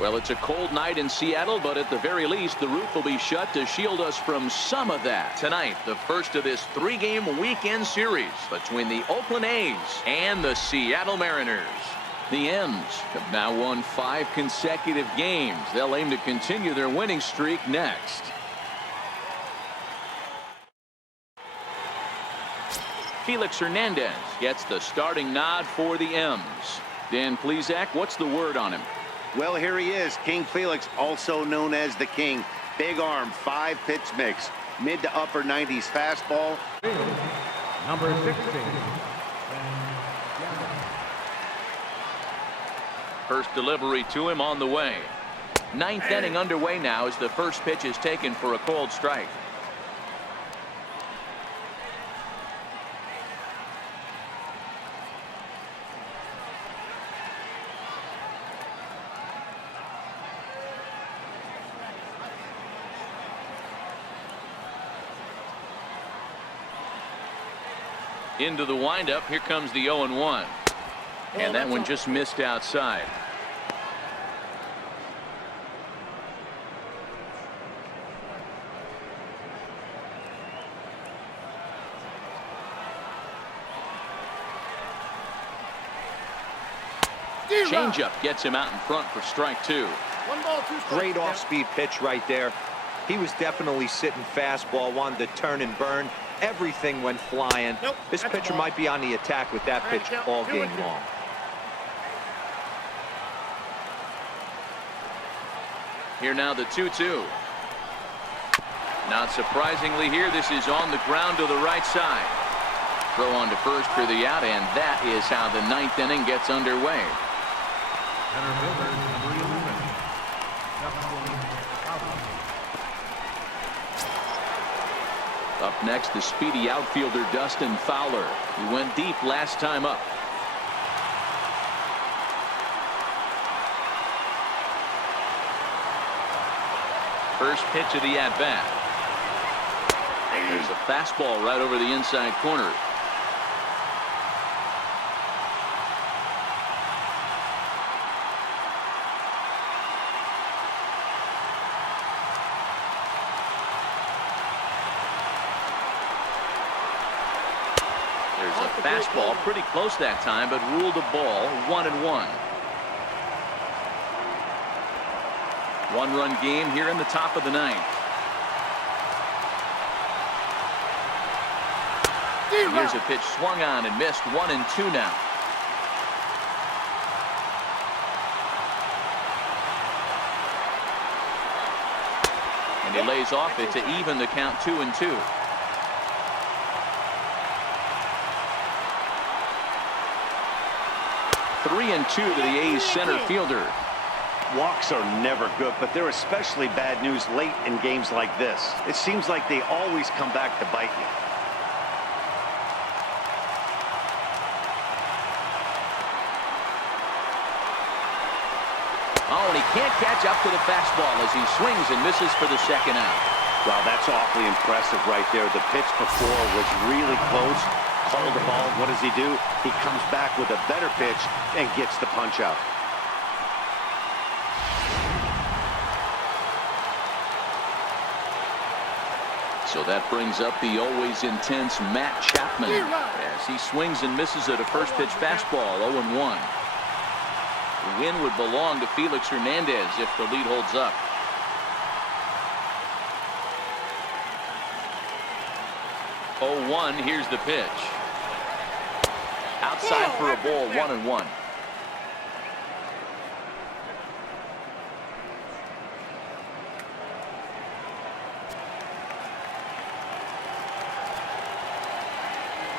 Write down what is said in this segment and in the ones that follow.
Well, it's a cold night in Seattle, but at the very least, the roof will be shut to shield us from some of that. Tonight, the first of this three-game weekend series between the Oakland A's and the Seattle Mariners. The M's have now won 5 consecutive games. They'll aim to continue their winning streak next. Felix Hernandez gets the starting nod for the M's. Dan Plesac, what's the word on him? Well, here he is, King Felix, also known as the King. Big arm, 5-pitch mix, mid to upper 90s fastball. Number 16. First delivery to him on the way. 9th inning underway now as the first pitch is taken for a cold strike. Into the windup. Here comes the 0-1. And that one just missed outside. Changeup gets him out in front for strike 2. 1 ball, 2 strikes. Great off-speed pitch right there. He was definitely sitting fastball, wanted to turn and burn. Everything went flying. Nope, this pitcher might be on the attack with that pitch all game long. Here now the 2-2. Not surprisingly here, this is on the ground to the right side. Throw on to first for the out, and that is how the 9th inning gets underway. Up next, the speedy outfielder Dustin Fowler. He went deep last time up. First pitch of the at-bat. There's a fastball right over the inside corner. Fastball pretty close that time, but ruled a ball. 1-1. 1-run game here in the top of the 9th. Here's a pitch swung on and missed. 1-2 now. And he lays off it to even the count. 2-2. Three and 2 to the A's center fielder. Walks are never good, but they're especially bad news late in games like this. It seems like they always come back to bite you. Oh, and he can't catch up to the fastball as he swings and misses for the second out. Wow, that's awfully impressive right there. The pitch before was really close. Called the ball. What does he do? He comes back with a better pitch and gets the punch out. So that brings up the always intense Matt Chapman as he swings and misses at a first pitch fastball. 0-1. The win would belong to Felix Hernandez if the lead holds up. Here's the pitch. Outside for a ball. 1-1.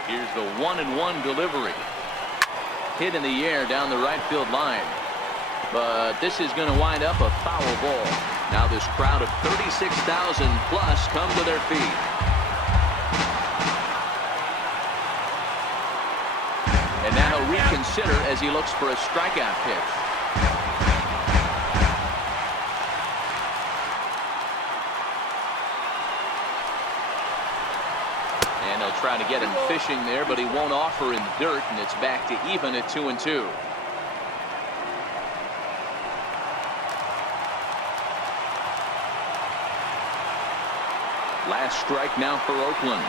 Here's the 1-1 delivery. Hit in the air down the right field line. But this is going to wind up a foul ball. Now this crowd of 36,000 plus come to their feet. And now he'll reconsider as he looks for a strikeout pitch. And he'll try to get him fishing there, but he won't offer in the dirt, and it's back to even at 2-2. Last strike now for Oakland.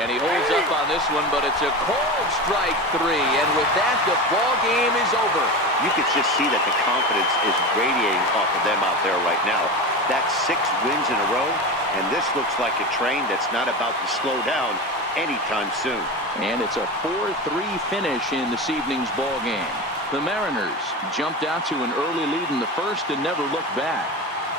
And he holds up on this one, but it's a cold strike 3. And with that, the ball game is over. You could just see that the confidence is radiating off of them out there right now. That's 6 wins in a row, and this looks like a train that's not about to slow down anytime soon. And it's a 4-3 finish in this evening's ball game. The Mariners jumped out to an early lead in the first and never looked back.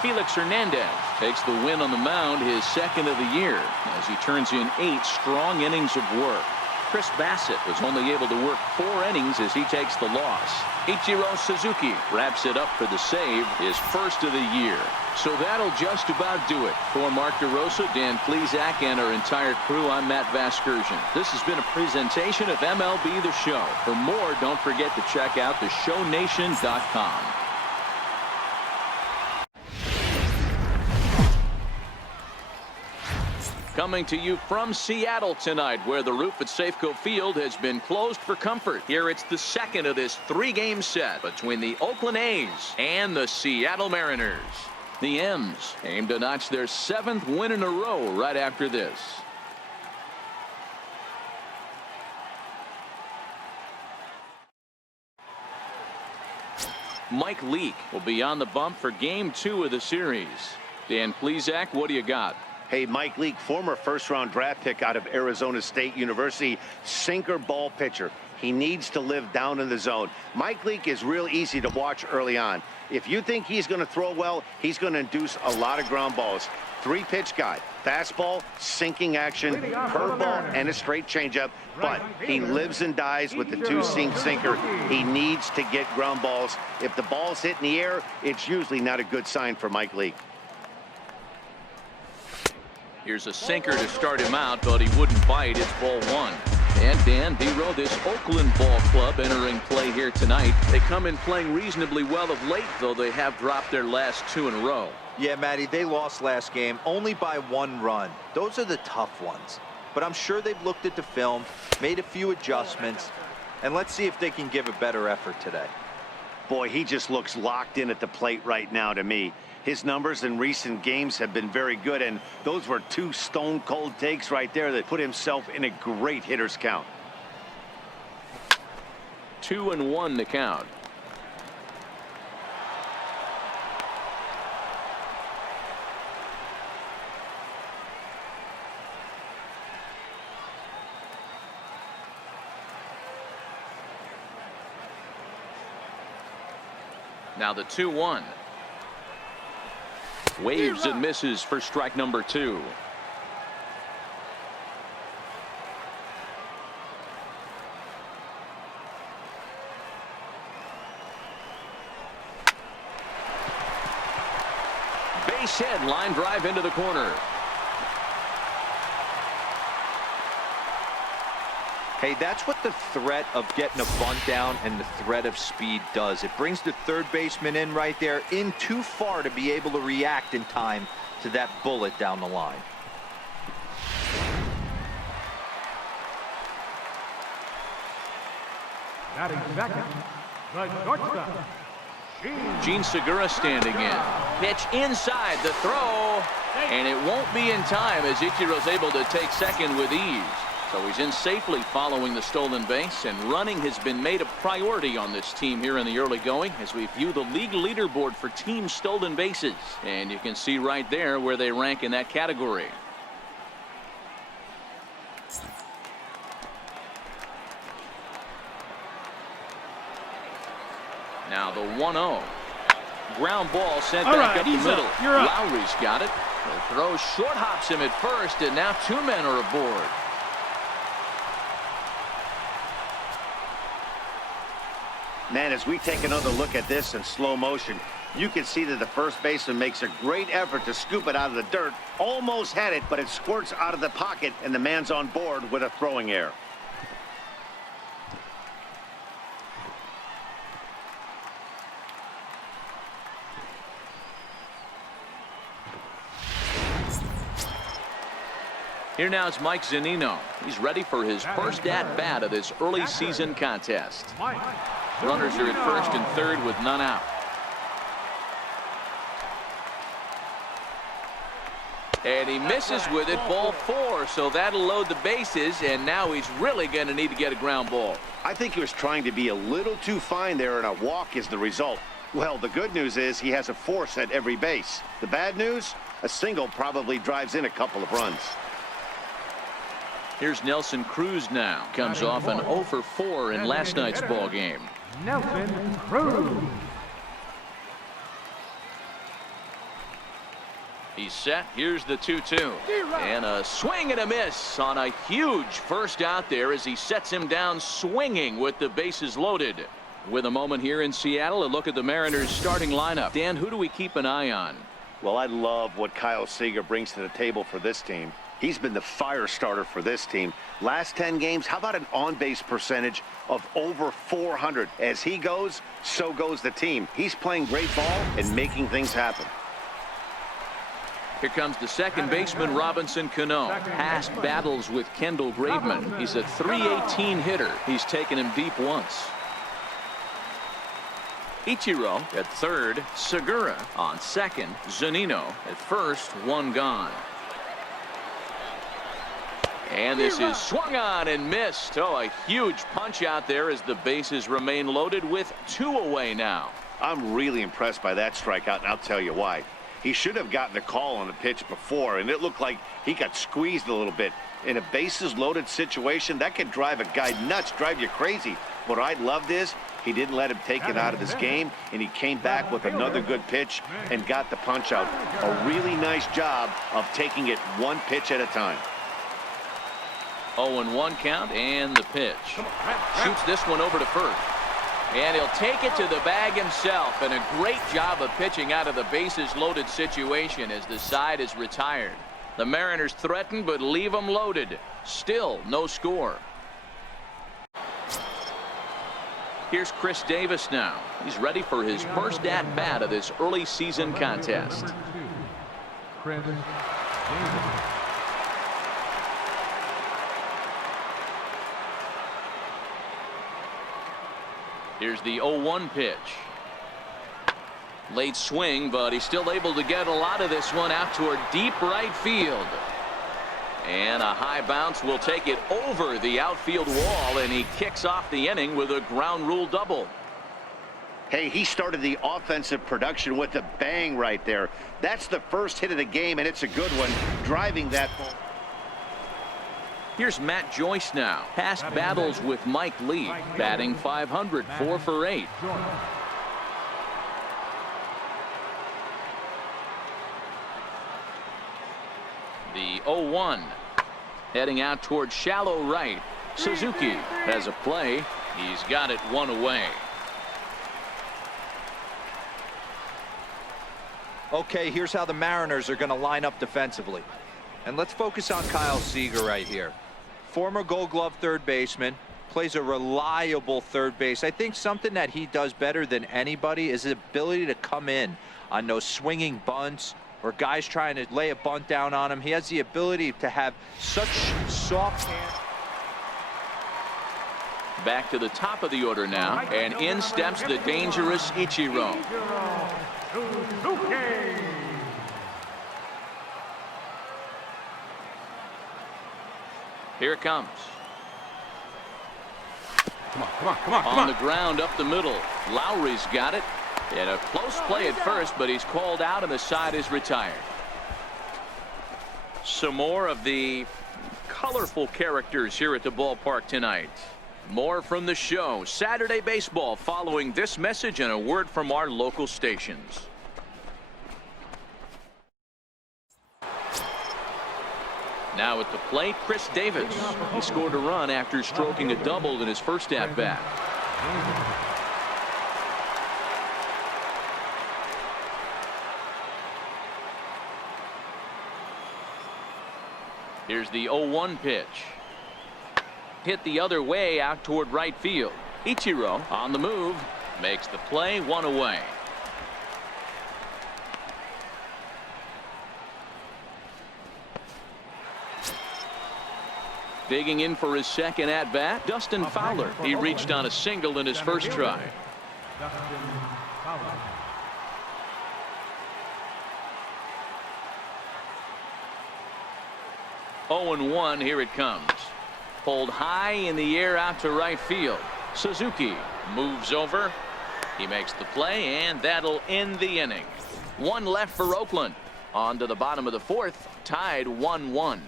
Felix Hernandez takes the win on the mound, his second of the year, as he turns in 8 strong innings of work. Chris Bassett was only able to work 4 innings as he takes the loss. Ichiro Suzuki wraps it up for the save, his first of the year. So that'll just about do it. For Mark DeRosa, Dan Plesac, and our entire crew, I'm Matt Vasgersian. This has been a presentation of MLB The Show. For more, don't forget to check out theshownation.com. Coming to you from Seattle tonight, where the roof at Safeco Field has been closed for comfort. Here it's the second of this 3-game set between the Oakland A's and the Seattle Mariners. The M's aim to notch their 7th win in a row right after this. Mike Leake will be on the bump for Game 2 of the series. Dan Plesac, what do you got? Hey, Mike Leake, former first-round draft pick out of Arizona State University, sinker ball pitcher. He needs to live down in the zone. Mike Leake is real easy to watch early on. If you think he's going to throw well, he's going to induce a lot of ground balls. 3-pitch guy, fastball, sinking action, curveball, and a straight changeup. But he lives and dies with the 2-seam sinker. He needs to get ground balls. If the ball's hit in the air, it's usually not a good sign for Mike Leake. Here's a sinker to start him out, but he wouldn't bite. It's ball 1. And Dan Biro, this Oakland ball club entering play here tonight. They come in playing reasonably well of late, though they have dropped their last 2 in a row. Yeah, Matty, they lost last game only by 1 run. Those are the tough ones. But I'm sure they've looked at the film, made a few adjustments, and let's see if they can give a better effort today. Boy, he just looks locked in at the plate right now to me. His numbers in recent games have been very good, and those were 2 stone-cold takes right there that put himself in a great hitter's count. 2-1 to count. Now the 2-1. Waves and misses for strike number 2. Base hit, line drive into the corner. Hey, that's what the threat of getting a bunt down and the threat of speed does. It brings the third baseman in right there, in too far to be able to react in time to that bullet down the line. Batting second, the shortstop, Gene Segura standing in. Pitch inside, the throw, and it won't be in time as Ichiro's able to take second with ease. So he's in safely following the stolen base, and running has been made a priority on this team here in the early going as we view the league leaderboard for team stolen bases. And you can see right there where they rank in that category. Now the 1-0. Ground ball sent back up the middle. Lowry's got it. The throw short hops him at first, and now 2 men are aboard. Man, as we take another look at this in slow motion, you can see that the first baseman makes a great effort to scoop it out of the dirt. Almost had it, but it squirts out of the pocket, and the man's on board with a throwing error. Here now is Mike Zunino. He's ready for his first at-bat of this early season contest. Runners are at first and third with none out. And he misses with it, ball 4, so that'll load the bases, and now he's really going to need to get a ground ball. I think he was trying to be a little too fine there, and a walk is the result. Well, the good news is he has a force at every base. The bad news, a single probably drives in a couple of runs. Here's Nelson Cruz now. Comes off an 0 for 4 in last night's ball game. Nelson Cruz. He's set. Here's the 2-2. And a swing and a miss on a huge first out there as he sets him down swinging with the bases loaded. With a moment here in Seattle, a look at the Mariners starting lineup. Dan, who do we keep an eye on? Well, I love what Kyle Seager brings to the table for this team. He's been the fire starter for this team. Last 10 games, how about an on-base percentage of over 400? As he goes, so goes the team. He's playing great ball and making things happen. Here comes the second baseman, Robinson Cano. Past battles with Kendall Graveman. He's a .318 hitter. He's taken him deep once. Ichiro at third. Segura on second. Zunino at first. One gone. And this is swung on and missed. Oh, a huge punch out there as the bases remain loaded with 2 away now. I'm really impressed by that strikeout, and I'll tell you why. He should have gotten the call on the pitch before, and it looked like he got squeezed a little bit. In a bases-loaded situation, that could drive a guy nuts, drive you crazy. What I loved is he didn't let him take it out of this game, and he came back with another good pitch and got the punch out. A really nice job of taking it one pitch at a time. 0-1 count, and the pitch. Shoots this one over to first. And he'll take it to the bag himself, and a great job of pitching out of the bases loaded situation as the side is retired. The Mariners threaten but leave them loaded. Still no score. Here's Chris Davis now. He's ready for his first at bat of this early season contest. Chris Davis. Here's the 0-1 pitch. Late swing, but he's still able to get a lot of this one out toward deep right field. And a high bounce will take it over the outfield wall, and he kicks off the inning with a ground rule double. Hey, he started the offensive production with a bang right there. That's the first hit of the game, and it's a good one, driving that ball. Here's Matt Joyce now. Past battles with Mike Lee. Batting .500, 4 for 8. The 0-1. Heading out toward shallow right. Suzuki has a play. He's got it 1 away. Okay, here's how the Mariners are going to line up defensively. And let's focus on Kyle Seager right here. Former Gold Glove third baseman, plays a reliable third base. I think something that he does better than anybody is his ability to come in on those swinging bunts or guys trying to lay a bunt down on him. He has the ability to have such soft hands. Back to the top of the order now, and in steps the dangerous Ichiro. Here it comes. Come on. On the ground up the middle. Lowry's got it. And a close play at first, but he's called out and the side is retired. Some more of the colorful characters here at the ballpark tonight. More from the show. Saturday Baseball following this message and a word from our local stations. Now at the plate, Chris Davis. He scored a run after stroking a double in his first at-bat. Here's the 0-1 pitch. Hit the other way out toward right field. Ichiro on the move. Makes the play, 1 away. Digging in for his second at-bat, Dustin Fowler. He reached on a single in his first try. 0-1, here it comes. Pulled high in the air out to right field. Suzuki moves over. He makes the play, and that'll end the inning. One left for Oakland. On to the bottom of the fourth, tied 1-1.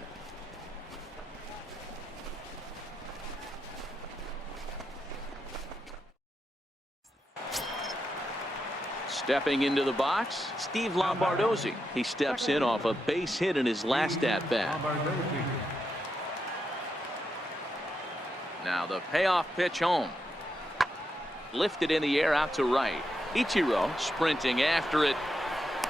Stepping into the box, Steve Lombardozzi. He steps in off a base hit in his last at-bat. Now the payoff pitch home. Lifted in the air out to right. Ichiro sprinting after it.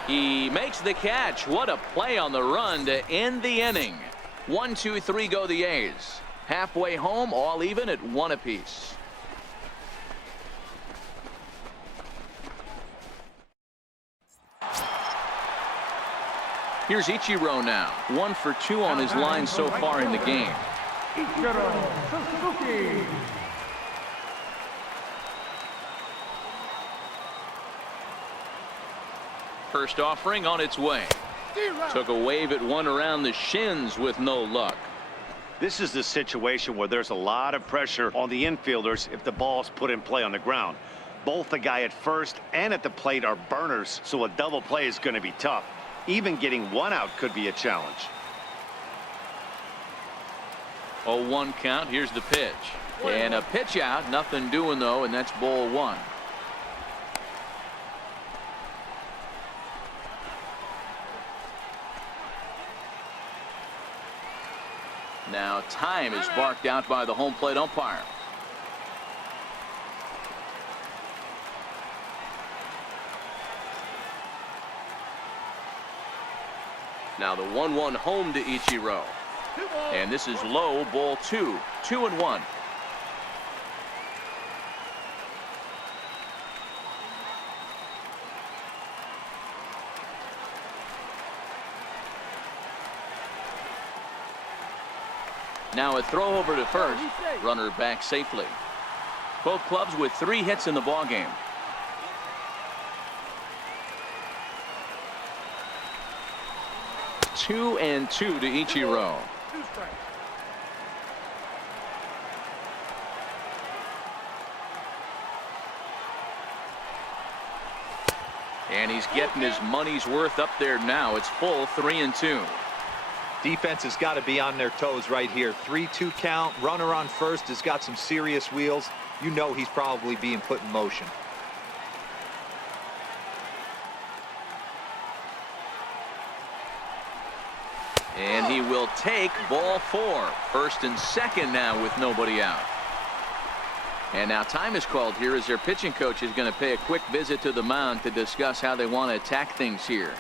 He makes the catch. What a play on the run to end the inning. 1, 2, 3 go the A's. Halfway home, all even at 1 apiece. Here's Ichiro now. 1 for 2 on his line so far in the game. Ichiro Suzuki. First offering on its way. Took a wave at one around the shins with no luck. This is the situation where there's a lot of pressure on the infielders if the ball's put in play on the ground. Both the guy at first and at the plate are burners, so a double play is going to be tough. Even getting one out could be a challenge. 0-1 count. Here's the pitch. And a pitch out. Nothing doing, though, and that's ball 1. Now time is barked out by the home plate umpire. Now the 1-1 home to Ichiro. And this is low, ball 2. 2-1. Now a throw over to first. Runner back safely. Both clubs with 3 hits in the ballgame. Two and 2 to Ichiro. And he's getting his money's worth up there now. It's full 3-2. Defense has got to be on their toes right here. 3-2 count. Runner on first has got some serious wheels. You know he's probably being put in motion. And he will take ball 4. First and second now with nobody out. And now time is called here as their pitching coach is going to pay a quick visit to the mound to discuss how they want to attack things here.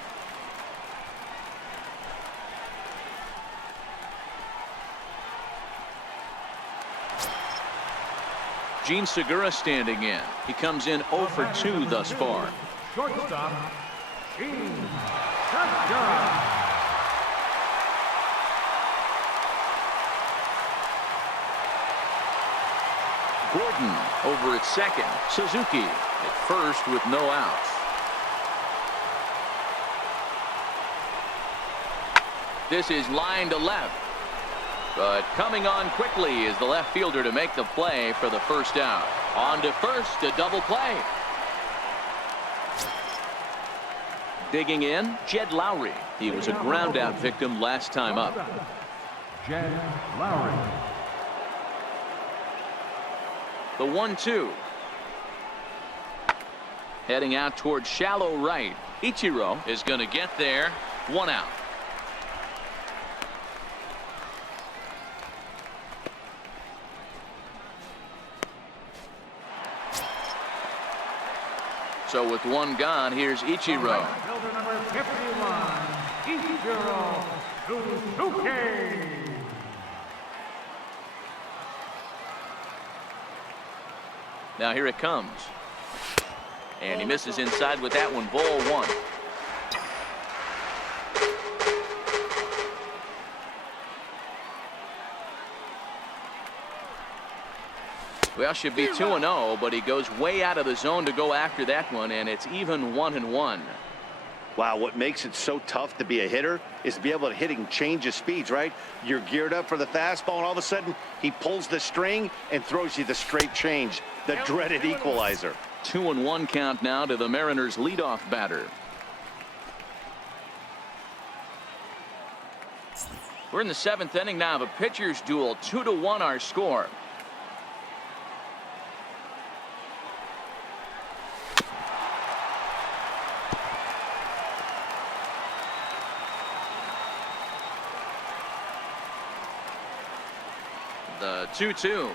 Gene Segura standing in. He comes in 0 for 2 thus far. Shortstop, Gene Segura. Gordon over at second. Suzuki at first with no outs. This is line to left. But coming on quickly is the left fielder to make the play for the first out. On to first, a double play. Digging in, Jed Lowry. He was a ground out victim last time up. Jed Lowry. The 1-2. Heading out towards shallow right. Ichiro is going to get there. 1 out. So with 1 gone, here's Ichiro. Fielder number 51, Ichiro Suzuki. Now here it comes. And he misses inside with that one. Ball 1. Well, should be 2-0, but he goes way out of the zone to go after that one, and it's even 1-1. Wow, what makes it so tough to be a hitter is to be able to hitting change of speeds, right? You're geared up for the fastball, and all of a sudden, he pulls the string and throws you the straight change, the dreaded equalizer. 2-1 count now to the Mariners' leadoff batter. We're in the 7th inning now. The pitchers' duel, 2-1 our score. The 2-2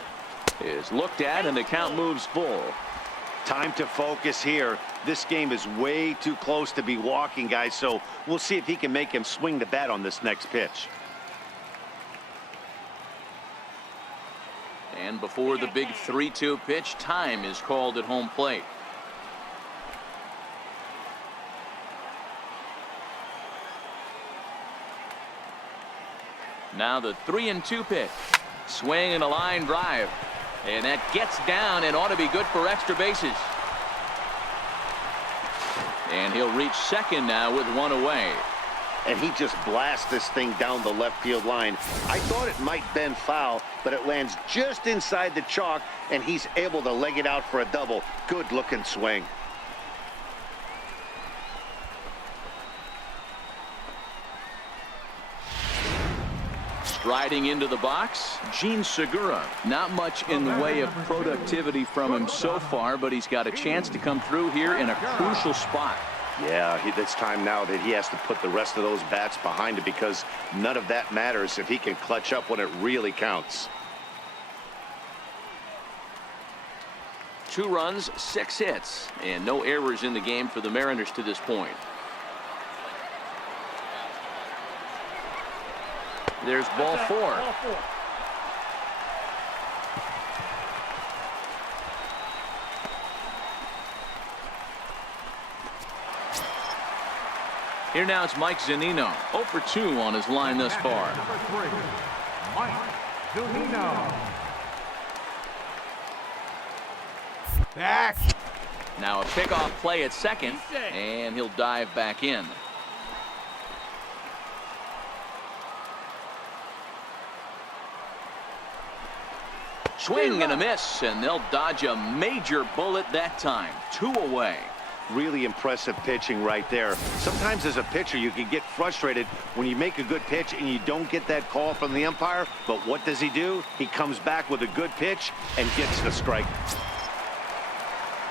is looked at, and the count moves full. Time to focus here. This game is way too close to be walking, guys, so we'll see if he can make him swing the bat on this next pitch. And before the big 3-2 pitch, time is called at home plate. Now the 3-2 pitch. Swing and a line drive. And that gets down and ought to be good for extra bases. And he'll reach second now with one away. And he just blasts this thing down the left field line. I thought it might bend foul, but it lands just inside the chalk, and he's able to leg it out for a double. Good looking swing. Striding into the box, Gene Segura. Not much in the way of productivity from him so far, but he's got a chance to come through here in a crucial spot. Yeah, it's time now that he has to put the rest of those bats behind it, because none of that matters if he can clutch up when it really counts. 2 runs, 6 hits, and no errors in the game for the Mariners to this point. There's ball 4. Here now it's Mike Zunino. 0 for 2 on his line thus far. Number 3, Mike Zunino. Back. Now a pickoff play at second, and he'll dive back in. Swing and a miss, and they'll dodge a major bullet that time. 2 away. Really impressive pitching right there. Sometimes as a pitcher you can get frustrated when you make a good pitch and you don't get that call from the umpire, but what does he do? He comes back with a good pitch and gets the strike.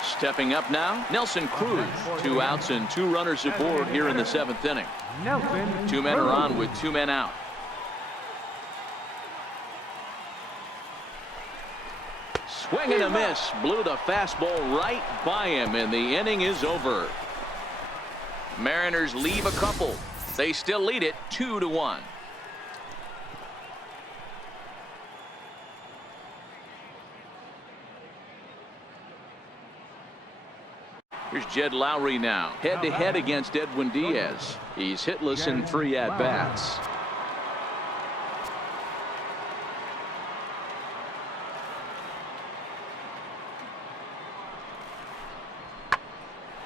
Stepping up now, Nelson Cruz. 2 outs and 2 runners aboard here in the 7th inning. Nelson 2 men are on with 2 men out. Swing and a miss. Blew the fastball right by him, and the inning is over. Mariners leave a couple. They still lead it 2-1. Here's Jed Lowry now, head-to-head against Edwin Diaz. He's hitless in 3 at-bats.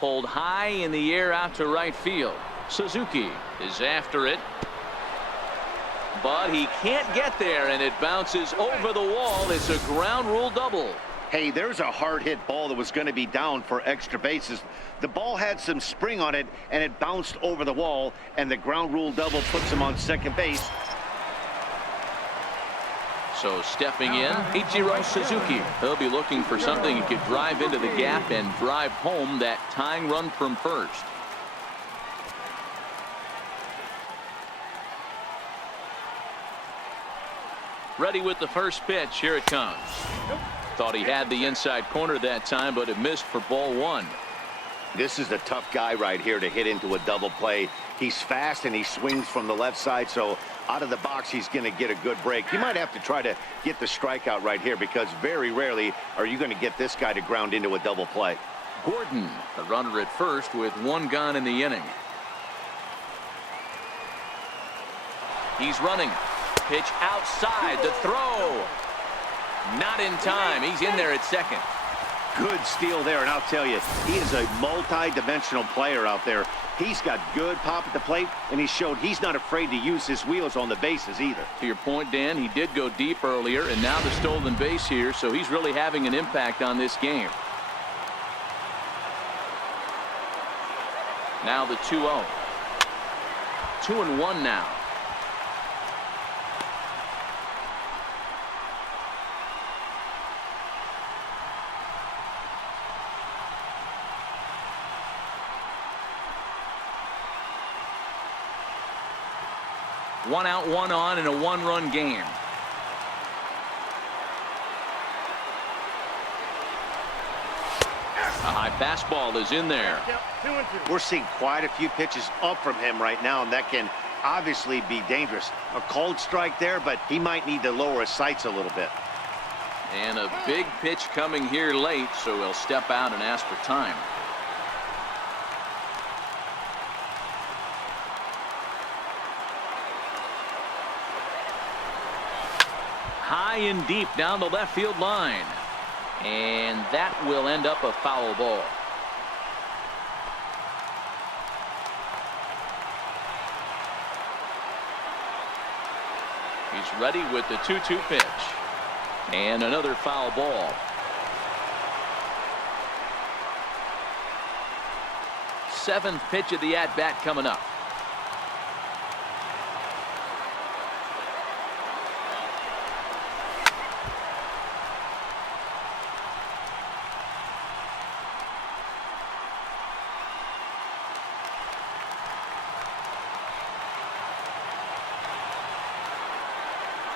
Pulled high in the air out to right field. Suzuki is after it, but he can't get there, and it bounces over the wall. It's a ground rule double. Hey, there's a hard hit ball that was going to be down for extra bases. The ball had some spring on it, and it bounced over the wall, and the ground rule double puts him on second base. So stepping in, Ichiro Suzuki. He'll be looking for something he could drive into the gap and drive home that tying run from first. Ready with the first pitch. Here it comes. Thought he had the inside corner that time, but it missed for ball 1. This is a tough guy right here to hit into a double play. He's fast and he swings from the left side, so out of the box he's going to get a good break. You might have to try to get the strikeout right here, because very rarely are you going to get this guy to ground into a double play. Gordon, the runner at first with 1 gone in the inning. He's running. Pitch outside, the throw. Not in time. He's in there at second. Good steal there, and I'll tell you, he is a multi-dimensional player out there. He's got good pop at the plate, and he showed he's not afraid to use his wheels on the bases either. To your point, Dan, he did go deep earlier, and now the stolen base here, so he's really having an impact on this game. Now the 2-0. 2-1 now. One out, one on in a one-run game. A high fastball is in there. We're seeing quite a few pitches up from him right now, and that can obviously be dangerous. A cold strike there, but he might need to lower his sights a little bit. And a big pitch coming here late, so he'll step out and ask for time. High and deep down the left field line. And that will end up a foul ball. He's ready with the 2-2 pitch. And another foul ball. Seventh pitch of the at-bat coming up.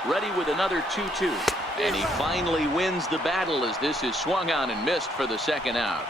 Ready with another 2-2. And he finally wins the battle as this is swung on and missed for the second out.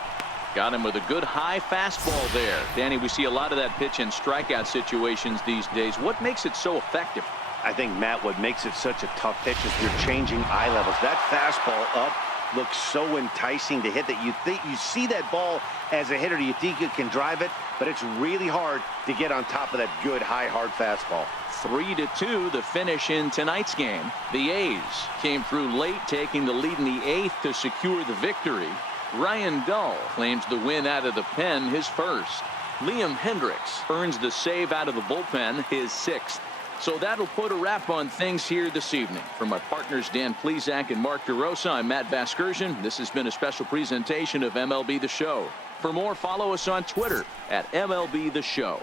Got him with a good high fastball there. Danny, we see a lot of that pitch in strikeout situations these days. What makes it so effective? I think, Matt, what makes it such a tough pitch is you're changing eye levels. That fastball up looks so enticing to hit that you see that ball as a hitter, you think you can drive it, but it's really hard to get on top of that good high hard fastball. 3-2 the finish in tonight's game. The A's came through late, taking the lead in the 8th to secure the victory. Ryan Dull claims the win out of the pen, his first. Liam Hendricks earns the save out of the bullpen, his 6th. So that'll put a wrap on things here this evening. From my partners Dan Plesac and Mark DeRosa, I'm Matt Vasgersian. This has been a special presentation of MLB The Show. For more, follow us on Twitter at MLB The Show.